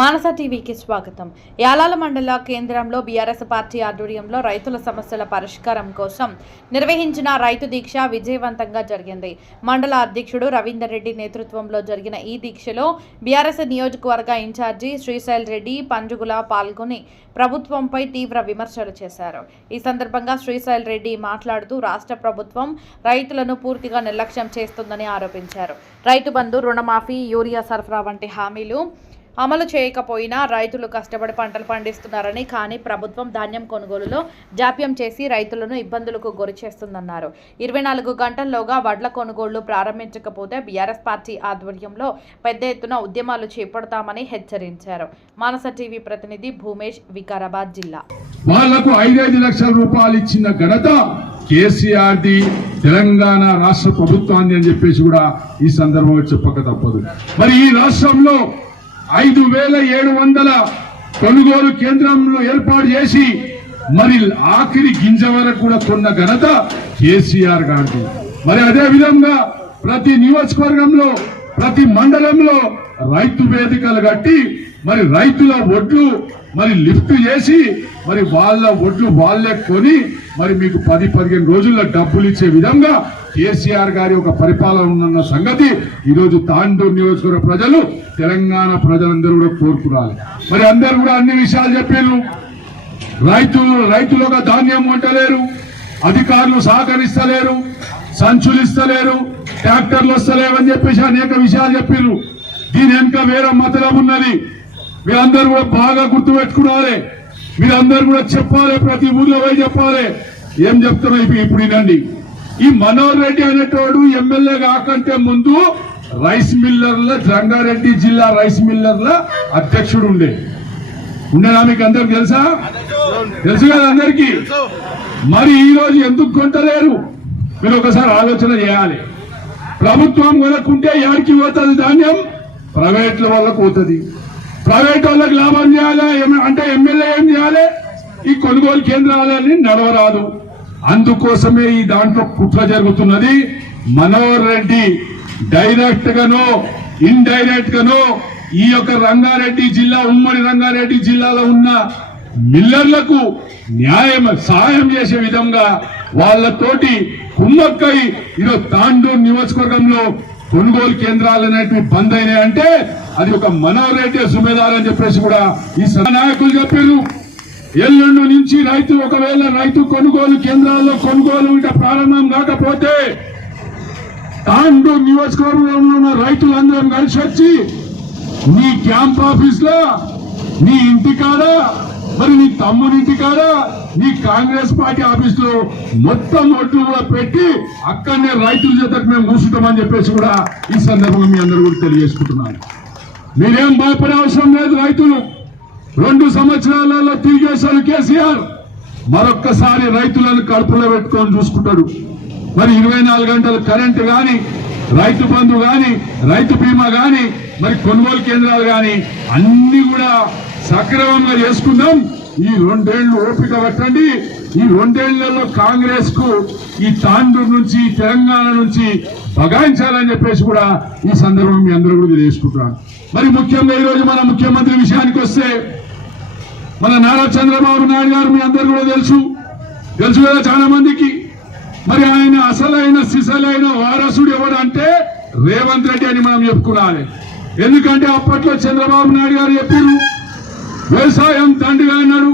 మానస టీవీకి స్వాగతం. యాలాల మండల కేంద్రంలో బీఆర్ఎస్ పార్టీ ఆధ్వర్యంలో రైతుల సమస్యల పరిష్కారం కోసం నిర్వహించిన రైతు దీక్ష విజయవంతంగా జరిగింది. మండల అధ్యక్షుడు రవీందర్ రెడ్డి నేతృత్వంలో జరిగిన ఈ దీక్షలో బీఆర్ఎస్ నియోజకవర్గ ఇన్ఛార్జి శ్రీశైల్ రెడ్డి పంజుగుల పాల్గొని ప్రభుత్వంపై తీవ్ర విమర్శలు చేశారు. ఈ సందర్భంగా శ్రీశైల్ రెడ్డి మాట్లాడుతూ రాష్ట్ర ప్రభుత్వం రైతులను పూర్తిగా నిర్లక్ష్యం చేస్తుందని ఆరోపించారు. రైతు బంధు, రుణమాఫీ, యూరియా సరఫరా వంటి హామీలు అమలు చేయకపోయినా రైతులు కష్టపడి పంటలు పండిస్తున్నారని, కానీ ప్రభుత్వం ధాన్యం కొనుగోలులో జాప్యం చేసి రైతులను ఇబ్బందులకు గురి చేస్తుందన్నారు. 24 గంటల్లోగా వడ్ల కొనుగోళ్లు ప్రారంభించకపోతే బీఆర్ఎస్ పార్టీ ఆధ్వర్యంలో పెద్ద ఎత్తున ఉద్యమాలు చేపడతామని హెచ్చరించారు. మానస టీవీ ప్రతినిధి భూమేష్, వికారాబాద్ జిల్లా. వాళ్లకు 5 లక్షల రూపాయలు ఇచ్చిన ఘనత కేసీఆర్ది, తెలంగాణ రాష్ట్ర ప్రభుత్వాన్ని అని చెప్పేసి కూడా ఈ సందర్భంగా చెప్పక తప్పదు. మరి ఈ రాష్ట్రంలో 5700 కొనుగోలు కేంద్రంలో ఏర్పాటు చేసి మరి ఆఖరి గింజ వరకు కూడా కొన్న ఘనత కేసీఆర్ గారిది. మరి అదే విధంగా ప్రతి నియోజకవర్గంలో, ప్రతి మండలంలో రైతు వేదికలు కట్టి మరి రైతుల ఒడ్లు మరి లిఫ్ట్ చేసి మరి వాళ్ళ ఒడ్లు వాళ్ళే కొని మరి మీకు 10-15 రోజుల్లో డబ్బులు ఇచ్చే విధంగా కేసీఆర్ గారి ఒక పరిపాలన ఉన్న సంగతి ఈరోజు తాండూరు నియోజకవర్గ ప్రజలు, తెలంగాణ ప్రజలందరూ కూడా కోరుకున్నారు. మరి అందరూ కూడా అన్ని విషయాలు చెప్పారు. రైతులు ఒక ధాన్యం వంటలేరు, అధికారులు సహకరిస్తలేరు, సంచులు ఇస్తలేరు, ట్రాక్టర్లు వస్తలేవని చెప్పేసి అనేక విషయాలు చెప్పారు. దీని వెనుక వేరే మతలం ఉన్నది. మీరందరూ కూడా బాగా గుర్తుపెట్టుకోవాలి. మీరందరూ కూడా చెప్పాలి, ప్రతి ఊర్లో పోయి చెప్పాలి. ఏం చెప్తున్నా ఇప్పుడు వినండి. ఈ మనోహర్ రెడ్డి అనేటోడు ఎమ్మెల్యే కాకంటే ముందు రైస్ మిల్లర్ల, రంగారెడ్డి జిల్లా రైస్ మిల్లర్ల అధ్యక్షుడు ఉండేనా? మీకు అందరికి తెలుసా? తెలుసు కదా అందరికి. మరి ఈ రోజు ఎందుకు కొంటలేరు? మీరు ఒకసారి ఆలోచన చేయాలి. ప్రభుత్వం కొనుక్కుంటే ఎవరికి పోతుంది ధాన్యం? ప్రైవేట్ల వాళ్ళకు పోతుంది. ప్రైవేట్ వాళ్ళకి లాభం చేయాలి అంటే ఎమ్మెల్యే ఏం చేయాలి? ఈ కొనుగోలు కేంద్రాలని నడవరాదు. అందుకోసమే ఈ దాంట్లో కుట్ర జరుగుతున్నది. మనోహర్ రెడ్డి డైరెక్ట్ గానో ఇండైరెక్ట్ గానో ఈ యొక్క రంగారెడ్డి జిల్లా, ఉమ్మడి రంగారెడ్డి జిల్లాలో ఉన్న మిల్లర్లకు సహాయం చేసే విధంగా వాళ్ళతోటి కుమ్మక్కై ఈరోజు తాండూరు నియోజకవర్గంలో కొనుగోలు కేంద్రాలు అనేటివి బంద్ అయినాయంటే అది ఒక మనోహర్ రెడ్డి సుమేదార్ అని చెప్పేసి కూడా ఈ నాయకులు చెప్పారు. ఎల్లుండి నుంచి ఒకవేళ రైతు కొనుగోలు కేంద్రాల్లో కొనుగోలు ప్రారంభం కాకపోతే తాండూరు నియోజకవర్గంలో ఉన్న రైతులందరం కలిసి వచ్చి నీ క్యాంప్ ఆఫీస్ లో, నీ ఇంటికాడ, మరి నీ తమ్ముని ఇంటికాడ, నీ కాంగ్రెస్ పార్టీ ఆఫీస్ లో మొత్తం ఓట్లు కూడా పెట్టి అక్కడనే రైతుల చేతకు మేము కూర్చుంటామని చెప్పేసి కూడా ఈ సందర్భంగా మీ అందరూ కూడా తెలియజేసుకుంటున్నాను. మీరేం భయపడే అవసరం లేదు. రైతులు 2 సంవత్సరాలలో తిరిగేశారు కేసీఆర్. మరొక్కసారి రైతులను కడుపులో పెట్టుకొని చూసుకుంటాడు. మరి 24 గంటలు కరెంటు గాని, రైతు బంధు గాని, రైతు బీమా గాని, మరి కొనుగోలు కేంద్రాలు గాని అన్ని కూడా సక్రమంగా చేసుకుందాం. ఈ 2 ఏళ్లు ఓపిక పట్టండి. ఈ 2 ఏళ్లలో కాంగ్రెస్ కు ఈ తాండూరు నుంచి, తెలంగాణ నుంచి బగాయించాలని చెప్పేసి కూడా ఈ సందర్భం మీ అందరూ కూడా తెలియజేసుకుంటున్నాను. మరి ముఖ్యంగా ఈరోజు మన ముఖ్యమంత్రి విషయానికి వస్తే, మన నారా చంద్రబాబు నాయుడు గారు మీ అందరూ కూడా తెలుసు కదా చాలా మందికి. మరి ఆయన అసలైన సిసలైన వారసుడు ఎవరంటే రేవంత్ రెడ్డి అని మనం చెప్పుకోవాలి. ఎందుకంటే అప్పట్లో చంద్రబాబు నాయుడు గారు చెప్పారు వ్యవసాయం తండ్రిగా అన్నాడు.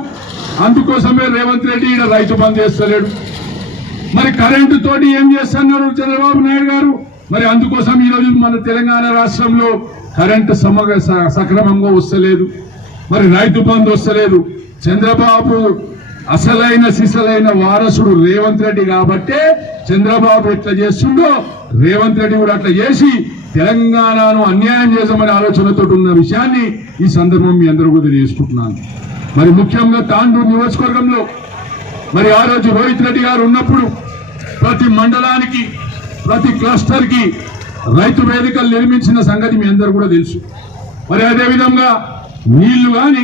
అందుకోసమే రేవంత్ రెడ్డి ఈయన రైతు బంద్ చేస్తలేడు. మరి కరెంటు తోటి ఏం చేస్తున్నారు చంద్రబాబు నాయుడు గారు? మరి అందుకోసం ఈరోజు మన తెలంగాణ రాష్ట్రంలో కరెంటు సక్రమంగా వస్తలేదు. మరి రైతు బంద్ వస్తలేదు. చంద్రబాబు అసలైన సిసలైన వారసుడు రేవంత్ రెడ్డి కాబట్టే చంద్రబాబు ఎట్లా చేస్తుండో రేవంత్ రెడ్డి కూడా అట్లా చేసి తెలంగాణను అన్యాయం చేసామనే ఆలోచనతో ఉన్న విషయాన్ని ఈ సందర్భం మీ అందరూ కూడా తెలియజేసుకుంటున్నాను. మరి ముఖ్యంగా తాండూరు నియోజకవర్గంలో మరి ఆ రోజు రోహిత్ రెడ్డి గారు ఉన్నప్పుడు ప్రతి మండలానికి, ప్రతి క్లస్టర్ కి రైతు వేదికలు నిర్మించిన సంగతి మీ అందరూ కూడా తెలుసు. మరి అదేవిధంగా నీళ్లు గాని,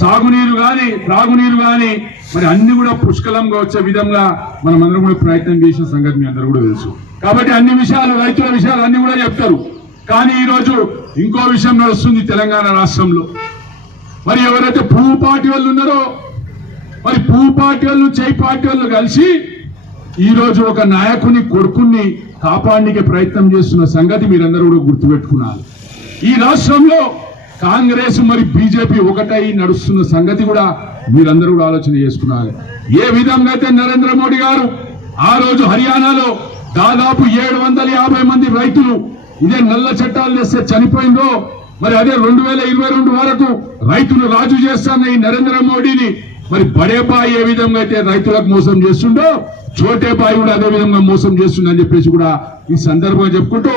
సాగునీరు గాని, త్రాగునీరు గాని మరి అన్ని కూడా పుష్కలంగా వచ్చే విధంగా మనం అందరం కూడా ప్రయత్నం చేసిన సంగతి మీ అందరూ కూడా తెలుసు. కాబట్టి అన్ని విషయాలు, రైతుల విషయాలు అన్ని కూడా చెప్తారు. కానీ ఈ రోజు ఇంకో విషయం నడుస్తుంది తెలంగాణ రాష్ట్రంలో. మరి ఎవరైతే పువ్వు పార్టీ వాళ్ళు ఉన్నారో మరి పువ్వు పార్టీ వాళ్ళు చేయి పార్టీ వాళ్ళు కలిసి ఈ రోజు ఒక నాయకుని కొడుకుని కాపాడడానికి ప్రయత్నం చేస్తున్న సంగతి మీరందరూ కూడా గుర్తుపెట్టుకున్నారు. ఈ రాష్ట్రంలో కాంగ్రెస్ మరి బీజేపీ ఒకటై నడుస్తున్న సంగతి కూడా మీరందరూ కూడా ఆలోచన చేసుకున్నారు. ఏ విధంగా అయితే నరేంద్ర మోడీ గారు ఆ రోజు హర్యానాలో దాదాపు 750 మంది రైతులు ఇదే నల్ల చట్టాలు చేస్తే చనిపోయిందో మరి అదే 2022 వరకు రైతులు రాజు చేస్తాన్న ఈ నరేంద్ర మోడీని మరి బడేబాయి ఏ విధంగా అయితే రైతులకు మోసం చేస్తుండో చోటేబాయి కూడా అదే విధంగా మోసం చేస్తుందని చెప్పేసి కూడా ఈ సందర్భంగా చెప్పుకుంటూ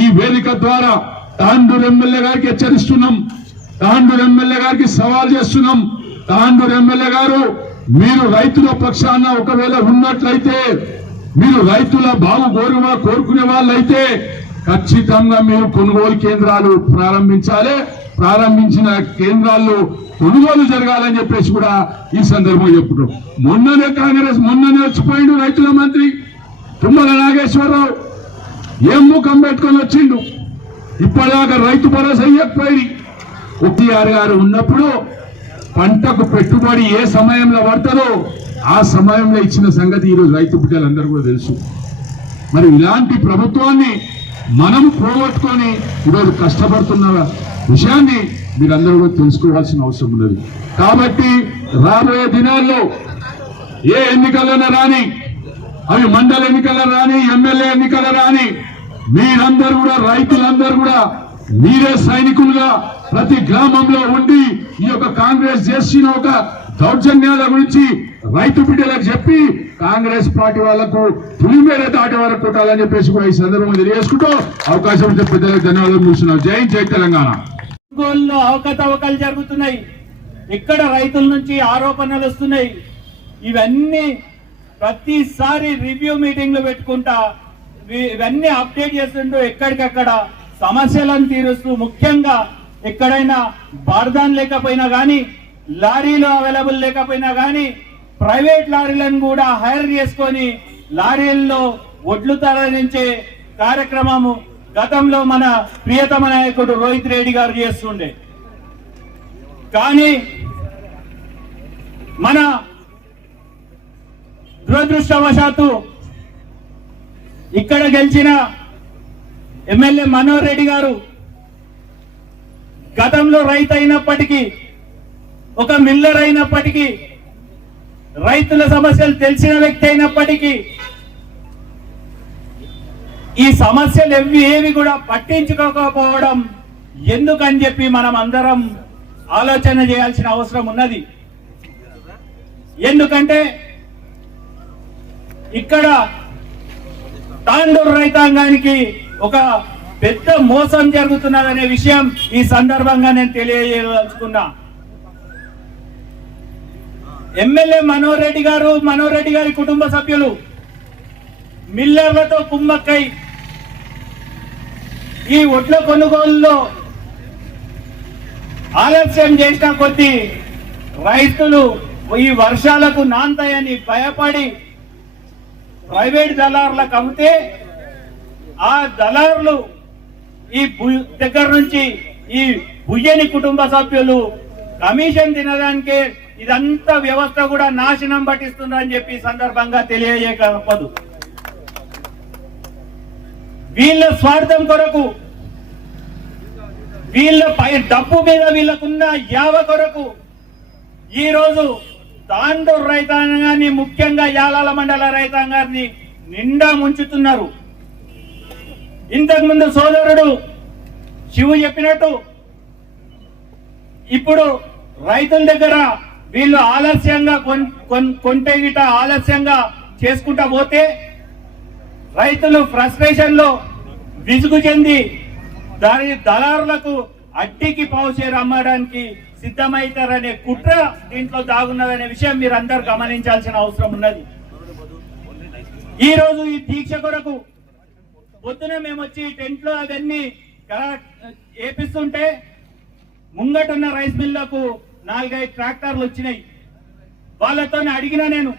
ఈ వేదిక ద్వారా తాండూరు ఎమ్మెల్యే గారికి హెచ్చరిస్తున్నాం, తాండూరు ఎమ్మెల్యే గారికి సవాల్ చేస్తున్నాం. తాండూరు ఎమ్మెల్యే గారు మీరు రైతుల పక్షాన ఒకవేళ ఉన్నట్లయితే మీరు రైతుల బాగు కోరుకునే వాళ్ళైతే ఖచ్చితంగా మీరు కొనుగోలు కేంద్రాలు ప్రారంభించాలి. ప్రారంభించిన కేంద్రాల్లో కొనుగోలు జరగాలని చెప్పేసి కూడా ఈ సందర్భంగా చెప్పుకుంటాం. మొన్ననే వచ్చిపోయిండు రైతుల మంత్రి తుమ్మల నాగేశ్వరరావు. ఏం ముఖం పెట్టుకొని వచ్చిండు, ఇప్పటిదాకా రైతు భరోసా ఇవ్వకపోయి. కేసీఆర్ గారు ఉన్నప్పుడు పంటకు పెట్టుబడి ఏ సమయంలో పడతారో ఆ సమయంలో ఇచ్చిన సంగతి ఈరోజు రైతు బిడ్డలందరూ కూడా తెలుసు. మరి ఇలాంటి ప్రభుత్వాన్ని మనం పోగొట్టుకొని ఈరోజు కష్టపడుతున్న విషయాన్ని మీరందరూ కూడా తెలుసుకోవాల్సిన అవసరం ఉన్నది. కాబట్టి రాబోయే దినాల్లో ఏ ఎన్నికలైనా రాని, అవి మండల ఎన్నికల రాని, ఎమ్మెల్యే ఎన్నికల రాని, మీరందరూ కూడా రైతులందరూ కూడా మీరే సైనికులుగా ప్రతి గ్రామంలో ఉండి ఈ యొక్క కాంగ్రెస్ చేసిన ఒక దౌర్జన్యాల గురించి రైతు బిడ్డలకు చెప్పి కాంగ్రెస్ పార్టీ వాళ్లకు పులిమేర దాటి వరకు కొట్టాలని చెప్పేసి కూడా ఈ సందర్భంగా తెలియజేసుకుంటూ అవకాశం ఇచ్చే పెద్దలకు ధన్యవాదాలు చూస్తున్నాం. జై తెలంగాణ. కొనుగోలులో అవకతవకలు జరుగుతున్నాయి, ఇక్కడ రైతుల నుంచి ఆరోపణలు వస్తున్నాయి. ఇవన్నీ ప్రతిసారి రివ్యూ మీటింగ్లు పెట్టుకుంటా ఇవన్నీ అప్డేట్ చేస్తుంటూ ఎక్కడికక్కడ సమస్యలను తీరుస్తూ, ముఖ్యంగా ఎక్కడైనా బార్దాన్ లేకపోయినా కానీ, లారీలు అవైలబుల్ లేకపోయినా కానీ ప్రైవేట్ లారీలను కూడా హైర్ చేసుకొని లారీల్లో ఒడ్లు తరలించే కార్యక్రమము గతంలో మన ప్రియతమ నాయకుడు రోహిత్ రెడ్డి గారు చేస్తుండే. కానీ మన దురదృష్టవశాత్తు ఇక్కడ గెలిచిన ఎమ్మెల్యే మనోహర్ రెడ్డి గారు గతంలో రైతు అయినప్పటికీ, ఒక మిల్లర్ అయినప్పటికీ, రైతుల సమస్యలు తెలిసిన వ్యక్తి అయినప్పటికీ ఈ సమస్యలు ఏవి కూడా పట్టించుకోకపోవడం ఎందుకని చెప్పి మనం అందరం ఆలోచన చేయాల్సిన అవసరం ఉన్నది. ఎందుకంటే ఇక్కడ తాండూరు రైతాంగానికి ఒక పెద్ద మోసం జరుగుతున్నదనే విషయం ఈ సందర్భంగా నేను తెలియజేయదలుచుకున్నా. ఎమ్మెల్యే మనోహర్ రెడ్డి గారి కుటుంబ సభ్యులు మిల్లర్లతో కుమ్మక్కై ఈ ఒడ్ల కొనుగోలులో ఆలస్యం చేసిన కొద్దీ రైతులు ఈ వర్షాలకు నాంతాయని భయపడి ప్రైవేట్ దళారులకు అమ్మితే ఆ దళారులు ఈ దగ్గర నుంచి ఈ భుయ్యని కుటుంబ సభ్యులు కమిషన్ తినడానికే ఇదంతా వ్యవస్థ కూడా నాశనం పట్టిస్తుందని చెప్పి సందర్భంగా తెలియజేయకపోదు. వీళ్ళ స్వార్థం కొరకు, వీళ్ళ పై డబ్బు మీద వీళ్ళకున్న యావ కొరకు ఈ రోజు తాండూరు రైతాంగాన్ని, ముఖ్యంగా యాలాల మండల రైతాంగాన్ని నిండా ముంచుతున్నారు. ఇంతకుముందు సోదరుడు శివు చెప్పినట్టు ఇప్పుడు రైతుల దగ్గర వీళ్ళు ఆలస్యంగా కొంటే గిట ఆలస్యంగా చేసుకుంటా పోతే రైతులు ఫ్రస్ట్రేషన్ లో విసుగు చెంది దాని దళారులకు అడ్డికి పావుచేరు అమ్మడానికి సిద్ధమవుతారనే కుట్ర దీంట్లో దాగున్నదనే విషయం మీరు అందరు గమనించాల్సిన అవసరం ఉన్నది. ఈ రోజు ఈ దీక్ష కొరకు పొద్దున మేము వచ్చి టెంట్ లో అవన్నీ ఏపిస్తుంటే ముంగటున్న రైస్ మిల్లకు 4-5 ట్రాక్టర్లు వచ్చినాయి. వాళ్ళతో అడిగినా నేను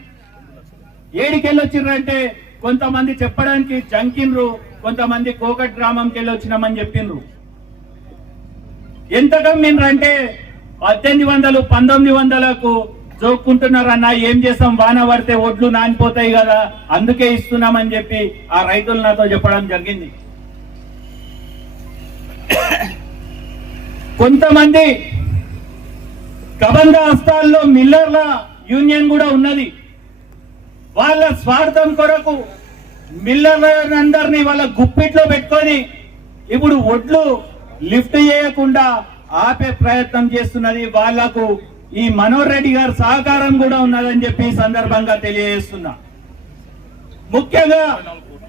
ఏడికెళ్ళి వచ్చిర్రంటే కొంతమంది చెప్పడానికి జంకిన్రు, కొంతమంది కోకట్ గ్రామంకి వెళ్ళి వచ్చినామని చెప్పిండ్రు. ఎంత కమ్మిండ్రంటే 1800 1900లకు జోక్కుంటున్నారన్న, ఏం చేస్తాం, వాన పడితే ఒడ్లు నానిపోతాయి కదా, అందుకే ఇస్తున్నామని చెప్పి ఆ రైతులు నాతో చెప్పడం జరిగింది. కొంతమంది కబంధ హస్తాల్లో మిల్లర్ల యూనియన్ కూడా ఉన్నది. వాళ్ళ స్వార్థం కొరకు మిల్లర్లందరినీ వాళ్ళ గుప్పిట్లో పెట్టుకొని ఇప్పుడు ఒడ్లు లిఫ్ట్ చేయకుండా ఆపే ప్రయత్నం చేస్తున్నది. వాళ్లకు ఈ మనోహర్ రెడ్డి గారి సహకారం కూడా ఉన్నదని చెప్పి ఈ సందర్భంగా తెలియజేస్తున్నా. ముఖ్యంగా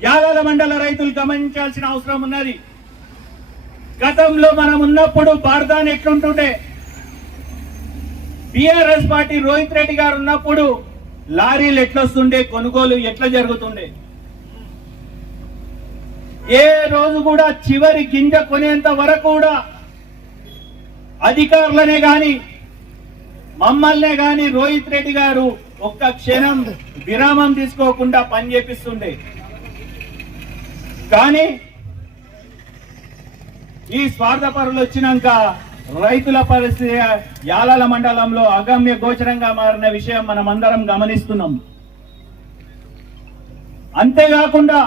యాలాల మండల రైతులు గమనించాల్సిన అవసరం ఉన్నది. గతంలో మనం ఉన్నప్పుడు బార్దాన్ ఎట్లుంటుండే, బిఆర్ఎస్ పార్టీ రోహిత్ రెడ్డి గారు ఉన్నప్పుడు లారీలు ఎట్లొస్తుండే, కొనుగోలు ఎట్లా జరుగుతుండే, ఏ రోజు కూడా చివరి గింజ కొనేంత వరకు కూడా అధికారులనే గాని మమ్మల్నే గాని రోహిత్ రెడ్డి గారు ఒక్క క్షణం విరామం తీసుకోకుండా పని చేపిస్తుండే. కానీ ఈ స్వార్థపరులు వచ్చినాక రైతుల పరిస్థితి యాలాల మండలంలో అగమ్య గోచరంగా మారిన విషయం మనం అందరం గమనిస్తున్నాం. అంతేకాకుండా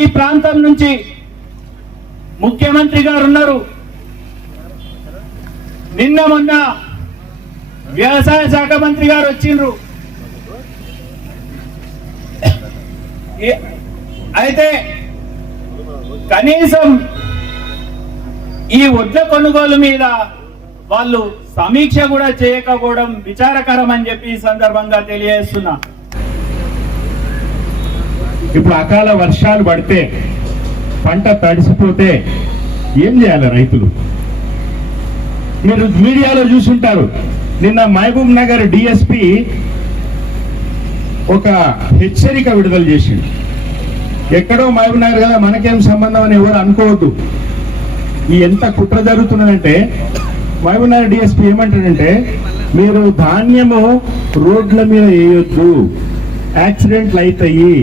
ఈ ప్రాంతం నుంచి ముఖ్యమంత్రి గారు ఉన్నారు. నిన్న మొన్న వ్యవసాయ శాఖ మంత్రి గారు వచ్చిండ్రు. అయితే కనీసం ఈ వడ్ల కొనుగోలు మీద వాళ్ళు సమీక్ష కూడా చేయకపోవడం విచారకరం అని చెప్పి ఈ సందర్భంగా తెలియజేస్తున్నా. ఇప్పుడు అకాల వర్షాలు పడితే పంట తడిసిపోతే ఏం చేయాలి రైతులు? మీరు మీడియాలో చూసుంటారు, నిన్న మహబూబ్ నగర్ డిఎస్పి ఒక హెచ్చరిక విడుదల చేసిండు. ఎక్కడో మహబూబ్ నగర్ కదా, మనకేం సంబంధం అని ఎవరు అనుకోవద్దు. ఈ ఎంత కుట్ర జరుగుతున్నదంటే మహబూబ్ నగర్ డిఎస్పి ఏమంటాడంటే, మీరు ధాన్యము రోడ్ల మీద వేయొద్దు, యాక్సిడెంట్లు అవుతాయి,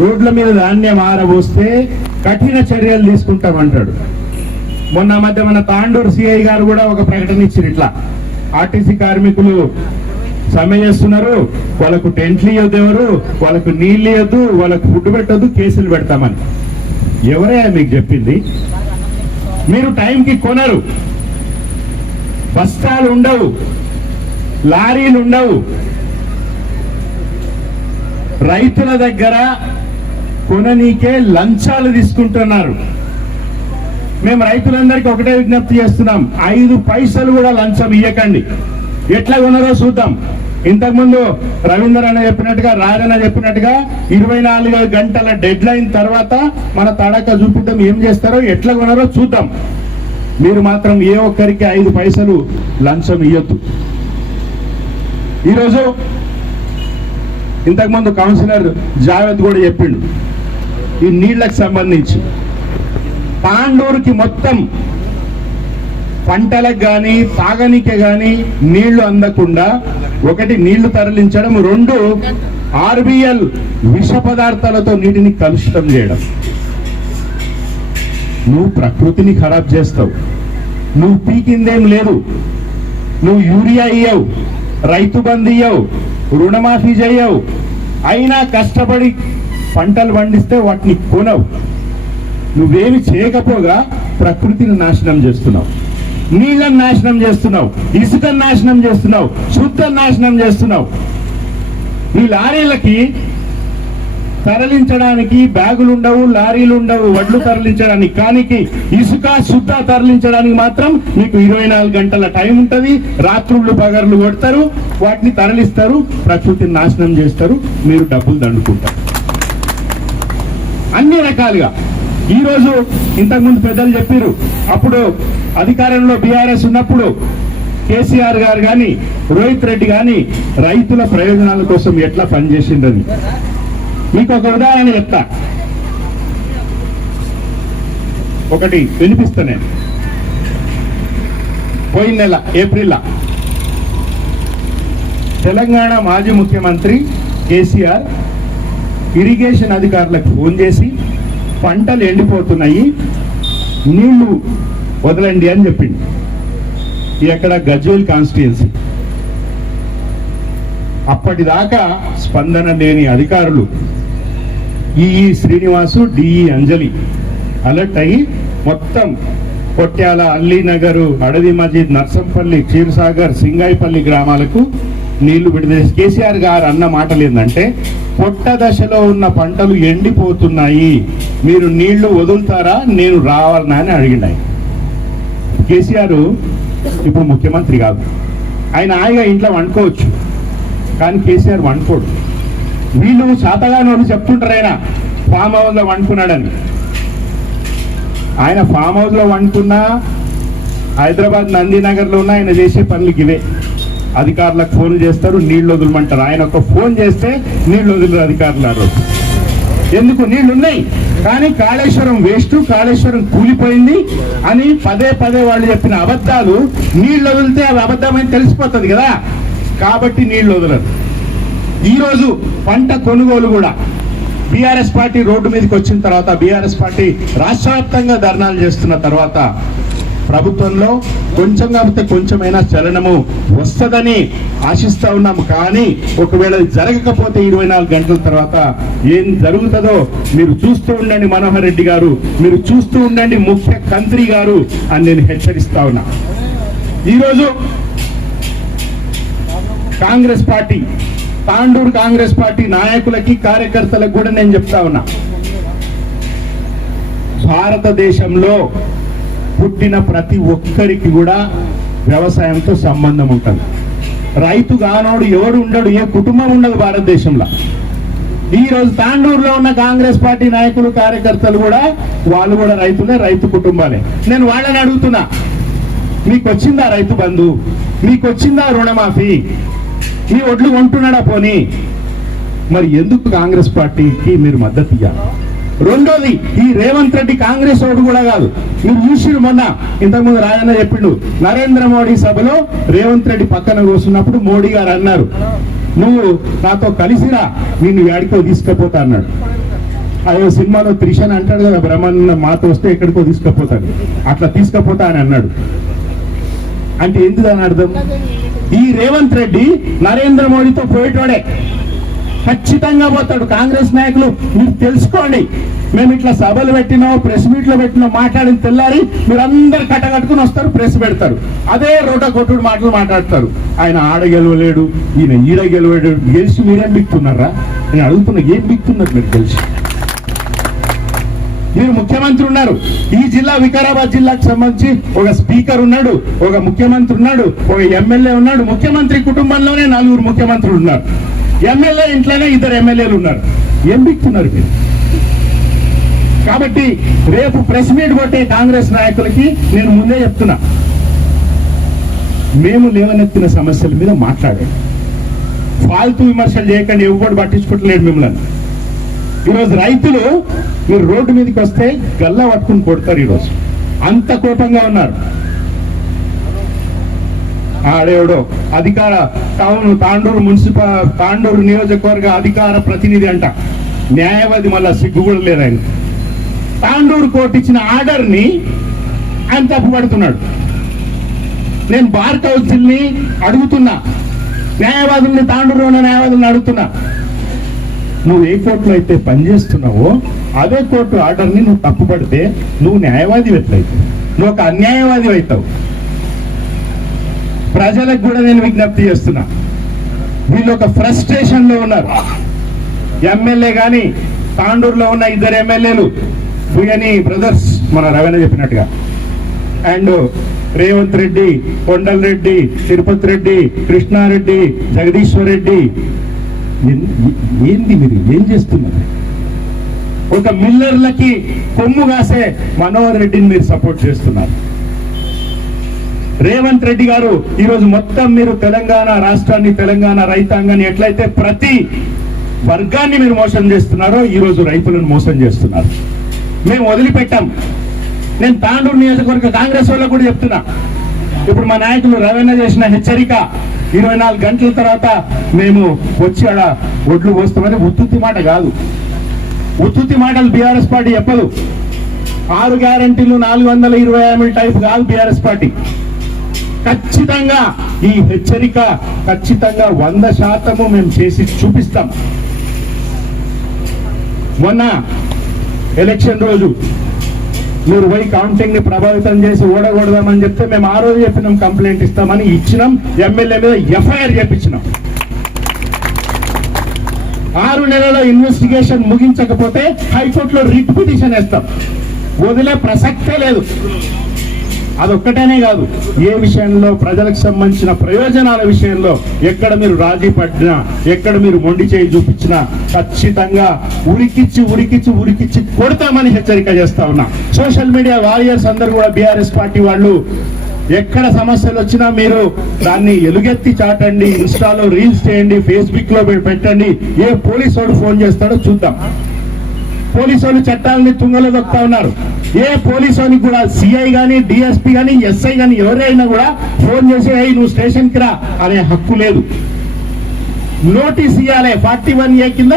రోడ్ల మీద ధాన్యం ఆరబోస్తే కఠిన చర్యలు తీసుకుంటామంటాడు. మొన్న మధ్య మన తాండూరు సిఐ గారు కూడా ఒక ప్రకటన ఇచ్చారు, ఇట్లా ఆర్టీసీ కార్మికులు సమ్మె చేస్తున్నారు, వాళ్ళకు టెంట్లు ఇవ్వద్దు, ఎవరు వాళ్ళకు నీళ్ళు ఇవ్వద్దు, వాళ్ళకు ఫుడ్ పెట్టొద్దు, కేసులు పెడతామని. ఎవరయ్యా మీకు చెప్పింది? మీరు టైంకి కొనరు, బస్తాలు ఉండవు, లారీలు ఉండవు, రైతుల దగ్గర కొననీకే లంచాలు తీసుకుంటున్నారు. మేము రైతులందరికీ ఒకటే విజ్ఞప్తి చేస్తున్నాం, 5 పైసలు కూడా లంచం ఇవ్వకండి. ఎట్లా కొన్నారో చూద్దాం. ఇంతకుముందు రవీందర్ అన్న చెప్పినట్టుగా, రాజన్న చెప్పినట్టుగా 24 గంటల డెడ్ లైన్ తర్వాత మన తడక చూపిద్దాం, ఏం చేస్తారో ఎట్లా కొన్నారో చూద్దాం. మీరు మాత్రం ఏ ఒక్కరికి 5 పైసలు లంచం ఇవ్వద్దు. ఈరోజు ఇంతకుముందు కౌన్సిలర్ జావేద్ కూడా చెప్పిండు, ఈ నీళ్లకు సంబంధించి తాండూరుకి మొత్తం పంటలకు కానీ తాగనీకే కానీ నీళ్లు అందకుండా, ఒకటి నీళ్లు తరలించడం, 2 ఆర్బిఎల్ విష పదార్థాలతో నీటిని కలుషితం చేయడం. నువ్వు ప్రకృతిని ఖరాబ్ చేస్తావు, నువ్వు పీకిందేం లేదు, నువ్వు యూరియా ఇయ్యవు, రైతు బంధు ఇయ్యవు, రుణమాఫీ చేయవు, అయినా కష్టపడి పంటలు పండిస్తే వాటిని కొనవు. నువ్వేమి చేయకపోగా ప్రకృతిని నాశనం చేస్తున్నావు, నీళ్ళని నాశనం చేస్తున్నావు, ఇసుకను నాశనం చేస్తున్నావు, శుద్ధం నాశనం చేస్తున్నావు. ఈ లారీలకి తరలించడానికి బ్యాగులు ఉండవు, లారీలు ఉండవు, వడ్లు తరలించడానికి. కానీ ఇసుక శుద్ధ తరలించడానికి మాత్రం మీకు 24 గంటల టైం ఉంటుంది. రాత్రుళ్ళు పగర్లు కొడతారు, వాటిని తరలిస్తారు, ప్రకృతిని నాశనం చేస్తారు, మీరు డబ్బులు దండుకుంటారు. అన్ని రకాలుగా ఈరోజు ఇంతకుముందు పెద్దలు చెప్పారు, అప్పుడు అధికారంలో బీఆర్ఎస్ ఉన్నప్పుడు కేసీఆర్ గారు కానీ రోహిత్ రెడ్డి కానీ రైతుల ప్రయోజనాల కోసం ఎట్లా పనిచేసిందని మీకు ఒక ఉదాహరణ చెప్తా. ఒకటి వినిపిస్తా నేను. పోయిన నెల ఏప్రిల్ తెలంగాణ మాజీ ముఖ్యమంత్రి కేసీఆర్ ఇరిగేషన్ అధికారులకు ఫోన్ చేసి పంటలు ఎండిపోతున్నాయి, నీళ్లు వదలండి అని చెప్పింది. ఎక్కడ గజ్వేల్ కాన్స్టిట్యుయెన్సీ. అప్పటిదాకా స్పందన లేని అధికారులు ఈఈ శ్రీనివాసు, డిఈ అంజలి అలర్ట్ అయ్యి మొత్తం పొట్యాల, అల్లీనగర్, అడవి మజీద్, నర్సంపల్లి, క్షీరసాగర్, సింగాయిపల్లి గ్రామాలకు నీళ్లు విడుదల చేసి కేసీఆర్ గారు అన్న మాటలు ఏంటంటే, పొట్ట దశలో ఉన్న పంటలు ఎండిపోతున్నాయి, మీరు నీళ్లు వదులుతారా, నేను రావాలనా అని అడిగినాయి. కేసీఆర్ ఇప్పుడు ముఖ్యమంత్రి కాదు, ఆయన హాయిగా ఇంట్లో వండుకోవచ్చు, కానీ కేసీఆర్ వండుకోడు. వీళ్ళు శాతగానోళ్ళు చెప్తుంటారు ఆయన ఫామ్ హౌస్లో వండుకున్నాడని. ఆయన ఫామ్ హౌస్లో వండుకున్నా, హైదరాబాద్ నందినగర్లో ఉన్న ఆయన చేసే పనులకి ఇవే. అధికారులకు ఫోన్ చేస్తారు, నీళ్లు వదలమంటారు. ఆయన ఒక ఫోన్ చేస్తే నీళ్లు వదిలేరు అధికారులు. ఆ రోజు ఎందుకు నీళ్లు ఉన్నాయి, కానీ కాళేశ్వరం వేస్ట్, కాళేశ్వరం కూలిపోయింది అని పదే పదే వాళ్ళు చెప్పిన అబద్ధాలు నీళ్లు వదిలితే అవి అబద్ధమని తెలిసిపోతుంది కదా, కాబట్టి నీళ్లు వదలరు. ఈరోజు పంట కొనుగోలు కూడా బీఆర్ఎస్ పార్టీ రోడ్డు మీదకి వచ్చిన తర్వాత, బీఆర్ఎస్ పార్టీ రాష్ట్ర వ్యాప్తంగా ధర్నాలు చేస్తున్న తర్వాత ప్రభుత్వంలో కొంచెం కాకపోతే కొంచెమైనా చలనము వస్తుందని ఆశిస్తా ఉన్నాము. కానీ ఒకవేళ జరగకపోతే 24 గంటల తర్వాత ఏం జరుగుతుందో మీరు చూస్తూ ఉండండి మనోహర్ రెడ్డి గారు, మీరు చూస్తూ ఉండండి ముఖ్యమంత్రి గారు అని నేను హెచ్చరిస్తా ఉన్నా. ఈరోజు కాంగ్రెస్ పార్టీ, తాండూరు కాంగ్రెస్ పార్టీ నాయకులకి, కార్యకర్తలకు కూడా నేను చెప్తా ఉన్నా, భారతదేశంలో పుట్టిన ప్రతి ఒక్కరికి కూడా వ్యవసాయంతో సంబంధం ఉంటుంది. రైతు కానోడు ఎవడు ఉండడు, ఏ కుటుంబం ఉండదు భారతదేశంలో. ఈ రోజు తాండూరులో ఉన్న కాంగ్రెస్ పార్టీ నాయకులు, కార్యకర్తలు కూడా వాళ్ళు కూడా రైతులే, రైతు కుటుంబాలే. నేను వాళ్ళని అడుగుతున్నా, మీకు వచ్చిందా రైతు బంధు, మీకు వచ్చిందా రుణమాఫీ, మీ ఒడ్లు కొంటున్నాడా పోనీ? మరి ఎందుకు కాంగ్రెస్ పార్టీకి మీరు మద్దతు ఇవ్వాలి? రెండోది, ఈ రేవంత్ రెడ్డి కాంగ్రెస్ ఓటు కూడా కాదు. మీరు చూసిరు మొన్న, ఇంతకుముందు రాజన్న చెప్పిండు, నరేంద్ర మోడీ సభలో రేవంత్ రెడ్డి పక్కన కూర్చున్నప్పుడు మోడీ గారు అన్నారు, నువ్వు నాతో కలిసిరా, నిన్ను ఎక్కడికో తీసుకుపోతా అన్నాడు. అయ్యో సినిమాలో త్రిషన్ అంటాడు కదా, బ్రహ్మన్ మాతో వస్తే ఎక్కడికో తీసుకుపోతాడు, అట్లా తీసుకుపోతా అని అన్నాడు. అంటే ఎందుకని అర్థం? ఈ రేవంత్ రెడ్డి నరేంద్ర మోడీతో పోయేటోడే, ఖచ్చితంగా పోతాడు. కాంగ్రెస్ నాయకులు మీరు తెలుసుకోండి, మేము ఇట్లా సభలు పెట్టినో, ప్రెస్ మీట్లో పెట్టినో, మాట్లాడిన తెల్లారి మీరందరు కట్టగట్టుకుని వస్తారు, ప్రెస్ పెడతారు, అదే రోట కొట్టుడు మాటలు మాట్లాడతారు. ఆయన ఆడ గెలవలేడు, ఈయన ఈడ గెలవలేడు, గెలిచి మీరేం బిక్తున్నారా? నేను అడుగుతున్నా, ఏం బిక్తున్నారు మీరు గెలిచి? మీరు ముఖ్యమంత్రి ఉన్నారు, ఈ జిల్లా వికారాబాద్ జిల్లాకు సంబంధించి ఒక స్పీకర్ ఉన్నాడు, ఒక ముఖ్యమంత్రి ఉన్నాడు, ఒక ఎమ్మెల్యే ఉన్నాడు. ముఖ్యమంత్రి కుటుంబంలోనే 4 ముఖ్యమంత్రులు ఉన్నారు, ఎమ్మెల్యే ఇంట్లోనే 2 ఎమ్మెల్యేలు ఉన్నారు. ఏం బిక్తున్నారు మీరు? కాబట్టి రేపు ప్రెస్ మీట్ కొట్టే కాంగ్రెస్ నాయకులకి నేను ముందే చెప్తున్నా, మేము లేవనెత్తిన సమస్యల మీద మాట్లాడండి, ఫాల్తూ విమర్శలు చేయకండి, ఎవరు పట్టించుకోవట్లేదు మిమ్మల్ని. ఈరోజు రైతులు మీరు రోడ్డు మీదకి వస్తే గల్లా పట్టుకుని కొడతారు. ఈరోజు అంత కోపంగా ఉన్నారు. ఆడేవడో అధికార తాండూరు నియోజకవర్గ అధికార ప్రతినిధి అంట, న్యాయవాది, మళ్ళా సిగ్గు కూడా లేదు ఆయన. తాండూరు కోర్టు ఇచ్చిన ఆర్డర్ ని ఆయన తప్పుపడుతున్నాడు. నేను బార్ కౌన్సిల్ ని అడుగుతున్నా, న్యాయవాదుల్ని, తాండూరులో ఉన్న న్యాయవాదుల్ని అడుగుతున్నా, నువ్వు ఏ కోర్టులో అయితే పనిచేస్తున్నావో అదే కోర్టు ఆర్డర్ని నువ్వు తప్పుపడితే నువ్వు న్యాయవాది ఎట్లయితే, నువ్వు ఒక అన్యాయవాది అవుతావు. ప్రజలకు కూడా నేను విజ్ఞప్తి చేస్తున్నా, వీళ్ళు ఒక ఫ్రస్ట్రేషన్ లో ఉన్నారు. ఎమ్మెల్యే కానీ, తాండూరులో ఉన్న 2 ఎమ్మెల్యేలు భుయని బ్రదర్స్, మన రవీణ చెప్పినట్టుగా, అండ్ రేవంత్ రెడ్డి, కొండల్ రెడ్డి, తిరుపతి రెడ్డి, కృష్ణారెడ్డి, జగదీశ్వర్ రెడ్డి, ఏంది మీరు ఏం చేస్తున్నారు? ఒక మిల్లర్లకి కొమ్ము కాసే మనోహర్ రెడ్డిని మీరు సపోర్ట్ చేస్తున్నారు. రేవంత్ రెడ్డి గారు ఈరోజు మొత్తం మీరు తెలంగాణ రాష్ట్రాన్ని, తెలంగాణ రైతాంగాన్ని ఎట్లయితే ప్రతి వర్గాన్ని మీరు మోసం చేస్తున్నారో, ఈరోజు రైతులను మోసం చేస్తున్నారు. మేము వదిలిపెట్టాం. నేను తాండూరు నియోజకవర్గ కాంగ్రెస్ వాళ్ళకు కూడా చెప్తున్నా, ఇప్పుడు మా నాయకులు రవీణ చేసిన హెచ్చరిక, 24 గంటల తర్వాత మేము వచ్చి ఆడ ఒడ్లు పోస్తామని ఉత్తుత్తి మాట కాదు. ఉత్తుత్తి మాటలు బీఆర్ఎస్ పార్టీ చెప్పదు. 6 గ్యారంటీలు 420 టైప్ కాదు బీఆర్ఎస్ పార్టీ. ఖచ్చితంగా ఈ హెచ్చరిక ఖచ్చితంగా 100% మేము చేసి చూపిస్తాం. మొన్న ఎలక్షన్ రోజు మీరు పోయి కౌంటింగ్ ని ప్రభావితం చేసి ఓడగొడదామని చెప్తే మేము ఆ రోజు చెప్పినాం, కంప్లైంట్ ఇస్తామని ఇచ్చినాం, ఎమ్మెల్యే మీద ఎఫ్ఐఆర్ చేపించినాం. 6 నెలల ఇన్వెస్టిగేషన్ ముగించకపోతే హైకోర్టులో రిట్ పిటిషన్ వేస్తాం. వదిలే ప్రసక్తే లేదు. అదొక్కటేనే కాదు, ఏ విషయంలో ప్రజలకు సంబంధించిన ప్రయోజనాల విషయంలో ఎక్కడ మీరు రాజీ పడినా, ఎక్కడ మీరు మొండి చేయి చూపించినా ఖచ్చితంగా ఉరికిచ్చి కొడతామని హెచ్చరిక చేస్తా ఉన్నా. సోషల్ మీడియా వారియర్స్ అందరూ కూడా బీఆర్ఎస్ పార్టీ వాళ్ళు ఎక్కడ సమస్యలు వచ్చినా మీరు దాన్ని ఎలుగెత్తి చాటండి, ఇన్స్టాలో రీల్స్ చేయండి, ఫేస్బుక్ లో పెట్టండి. ఏ పోలీసు వాడు ఫోన్ చేస్తాడో చూద్దాం. పోలీసు వాళ్ళు చట్టాలని తుంగలో దొక్కుతా ఉన్నారు. ఏ పోలీసు కూడా సిఐ గాని, డిఎస్పీ గాని, ఎస్ఐ గాని ఎవరైనా కూడా ఫోన్ చేసి నువ్వు స్టేషన్ కి రా అనే హక్కు లేదు. నోటీస్ ఇవ్వాలి. 41A కింద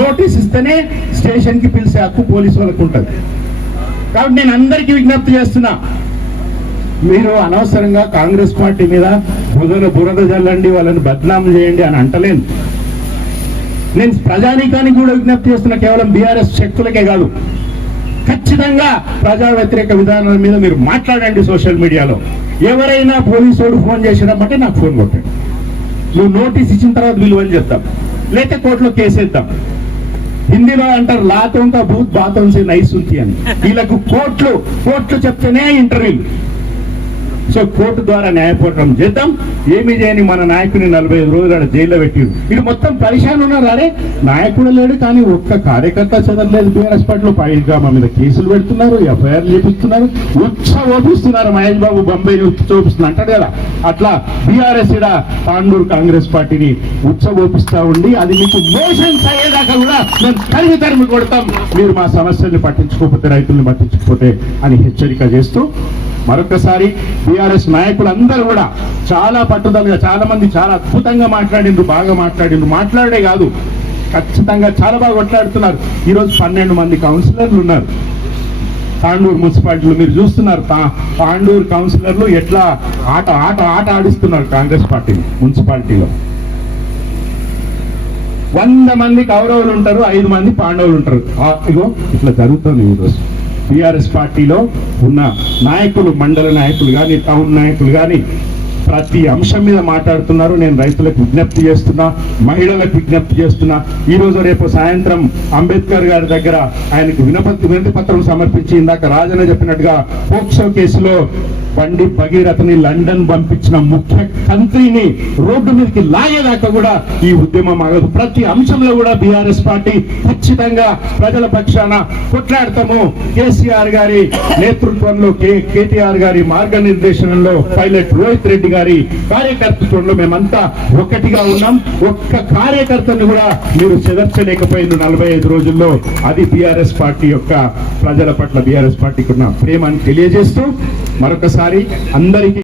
నోటీస్ ఇస్తేనే స్టేషన్ కి పిలిచే హక్కు పోలీసు వాళ్ళకు ఉంటుంది. కాబట్టి నేను అందరికీ విజ్ఞప్తి చేస్తున్నా, మీరు అనవసరంగా కాంగ్రెస్ పార్టీ మీద బురద జల్లండి, వాళ్ళని బద్నాం చేయండి అని అంటలేను. నేను ప్రజానీకానికి కూడా విజ్ఞప్తి చేస్తున్నా, కేవలం బీఆర్ఎస్ శక్తులకే కాదు. ఖచ్చితంగా ప్రజా వ్యతిరేక విధానాల మీద మీరు మాట్లాడండి. సోషల్ మీడియాలో ఎవరైనా పోలీసు వాడు ఫోన్ చేసినప్పుడు నాకు ఫోన్ కొట్టండి. నువ్వు నోటీస్ ఇచ్చిన తర్వాత విలువని చెప్తాం, లేకపోతే కోర్టులో కేసేద్దాం. హిందీలో అంటారు లాతోంతా భూత్ బాతోన్సే నైస్ ఉంది అని. వీళ్ళకు కోర్టులు చెప్తేనే ఇంటర్వ్యూలు. సో కోర్టు ద్వారా న్యాయ పోరాటం చేద్దాం. ఏమి చేయని మన నాయకుని 45 రోజులు జైల్లో పెట్టిరు. ఇది మొత్తం పరిశాన్ ఉన్నారు. అరే నాయకుడు లేడు కానీ ఒక్క కార్యకర్త చదవలేదు బీఆర్ఎస్ పార్టీలో. పైగా మా మీద కేసులు పెడుతున్నారు, ఎఫ్ఐఆర్లు చేపిస్తున్నారు, ఓపిస్తున్నారు. మహేష్ బాబు బొంబాయి చూపిస్తున్నారు అంటాడు కదా, అట్లా బీఆర్ఎస్ తాండూరు కాంగ్రెస్ పార్టీని ఓపిస్తా ఉండి అది మీకు మోషన్స్ అయ్యేదాకా కూడా మేము తరిమి కొడతాం, మీరు మా సమస్యల్ని పట్టించుకోకపోతే, రైతుల్ని పట్టించుకోకపోతే అని హెచ్చరిక చేస్తూ మరొకసారి బీఆర్ఎస్ నాయకులందరూ కూడా చాలా పట్టుదలగా, చాలా మంది చాలా అద్భుతంగా మాట్లాడిండ్రు, బాగా మాట్లాడే కాదు ఖచ్చితంగా చాలా బాగా కొట్లాడుతున్నారు. ఈరోజు 12 మంది కౌన్సిలర్లు ఉన్నారు తాండూరు మున్సిపాలిటీలో. మీరు చూస్తున్నారు తాండూరు కౌన్సిలర్లు ఎట్లా ఆట ఆడిస్తున్నారు కాంగ్రెస్ పార్టీ మున్సిపాలిటీలో. 100 మంది కౌరవులు ఉంటారు, 5 మంది పాండవులు ఉంటారు. ఇగో ఇట్లా జరుగుతుంది ఈరోజు. బీఆర్ఎస్ పార్టీలో ఉన్న నాయకులు, మండల నాయకులు కానీ, టౌన్ నాయకులు కానీ ప్రతి అంశం మీద మాట్లాడుతున్నారు. నేను రైతులకు విజ్ఞప్తి చేస్తున్నా, మహిళలకు విజ్ఞప్తి చేస్తున్నా. ఈ రోజు రేపు సాయంత్రం అంబేద్కర్ గారి దగ్గర ఆయనకు వినతి పత్రం సమర్పించి, ఇందాక రాజన్న చెప్పినట్టుగా పోక్సో కేసులో బండి భగీరథని లండన్ పంపించిన ముఖ్య కంత్రిని రోడ్డు మీదకి లాగేదాకా కూడా ఈ ఉద్యమం ఆగదు. ప్రతి అంశంలో కూడా బీఆర్ఎస్ పార్టీ ఖచ్చితంగా ప్రజల పక్షాన కొట్లాడతాము. కేసీఆర్ గారి నేతృత్వంలో, కేటీఆర్ గారి మార్గనిర్దేశనంలో, పైలట్ రోహిత్ రెడ్డి గారి కార్యకర్తృత్వంలో మేమంతా ఒక్కటిగా ఉన్నాం. ఒక్క కార్యకర్తను కూడా మీరు చెదర్చలేకపోయింది 45 రోజుల్లో. అది బీఆర్ఎస్ పార్టీ యొక్క ప్రజల పట్ల బీఆర్ఎస్ పార్టీకి ఉన్న ప్రేమని తెలియజేస్తూ మరొకసారి అందరికీ